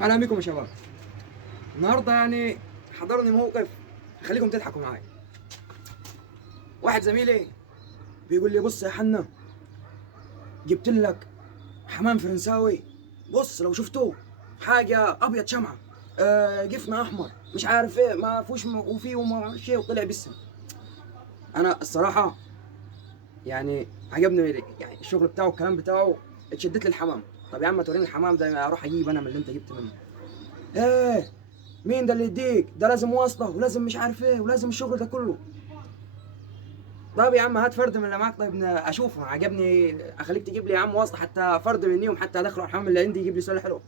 اهلا بكم يا شباب. النهارده يعني حضرني موقف خليكم تضحكوا معايا. واحد زميلي بيقول لي بص يا حنا، جبت لك حمام فرنساوي. بص لو شفتوه حاجه ابيض شمعه، جفن احمر مش عارف ايه، ما فيهوش وفيه وما شيء، وطلع بالسم. انا الصراحه يعني عجبني يعني الشغل بتاعه والكلام بتاعه، اتشدت لي الحمام. طب يا عم توريني الحمام ده اروح اجيب انا من اللي انت جبت منه. ايه مين ده اللي يديك؟ ده لازم واسطه ولازم مش عارف ايه ولازم الشغل ده كله. طيب يا عم هات فرد من اللي معاك، طيب اشوفه عجبني اخليك تجيب لي يا عم واسطه، حتى فرد منيهم، حتى ادخله الحمام اللي عندي يجيب لي سؤال حلو.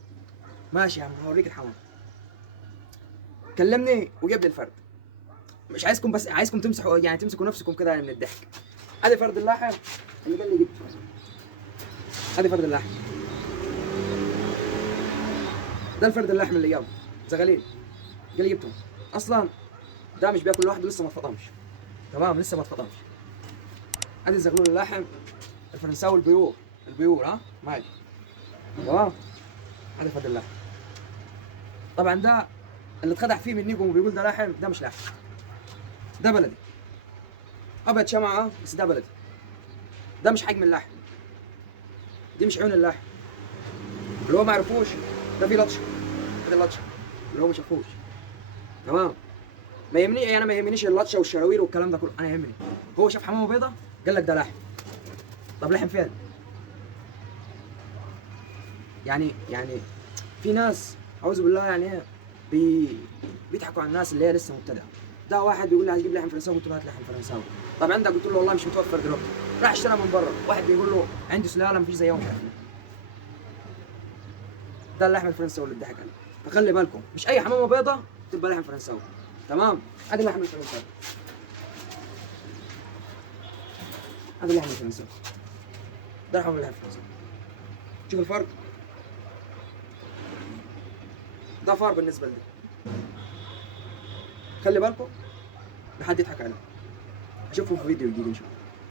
ماشي يا عم هوريك الحمام. كلمني وجيب لي الفرد. مش عايزكم، بس عايزكم تمسحوا يعني تمسكوا نفسكم كده يعني من الضحك. ادي فرد اللحم اللي قال لي جبته. ادي فرد اللحم، ده الفرد اللحم اللي جابه زغليل، قال لي جبته. اصلا ده مش بياكل لوحده، لسه ما اتفطمش. تمام لسه ما اتفطمش. ادي زغلول اللحم الفرنساوي البيور، البيور ها ماشي. تمام. ادي فرد اللحم. طبعا ده اللي اتخدع فيه منكم وبيقول ده لحم، ده مش لحم، ده بلدي ابيض شمعه، بس ده بلدي. ده مش حجم اللحم، دي مش عيون اللحم. اللي هو ما عرفوش ده فيه لطشه، هذا اللطشه اللي هو ما شافوش. تمام. ما يهمني انا ما يهمنيش اللطشه والشراويل والكلام ده كله، انا يهمني هو شاف حمامه بيضه قال لك ده لحم. طب لحم فين؟ يعني في ناس اعوذ بالله يعني ايه بيضحكوا على الناس اللي هي لسه مبتدئه. ده واحد بيقول لي هجيب لحم فرنساوي، قلت له هات لحم فرنساوي. طب عندك؟ قلت له والله مش متوفر دلوقتي. راح اشترى من بره. واحد بيقول له عندي سلاله مفيش زيها مش عارف إيه. ده اللحم الفرنساوي اللي اتضحك عليه. فخلي بالكم مش اي حمامه بيضه تبقى لحم فرنساوي. تمام. ادي اللحم الفرنساوي، ادي اللحم الفرنساوي، ده اللحم الفرنساوي. شوف الفرق، ده فار بالنسبه لدي. خلي بالكم لحد يضحك عليه. اشوفكم في فيديو جديد ان شاء الله.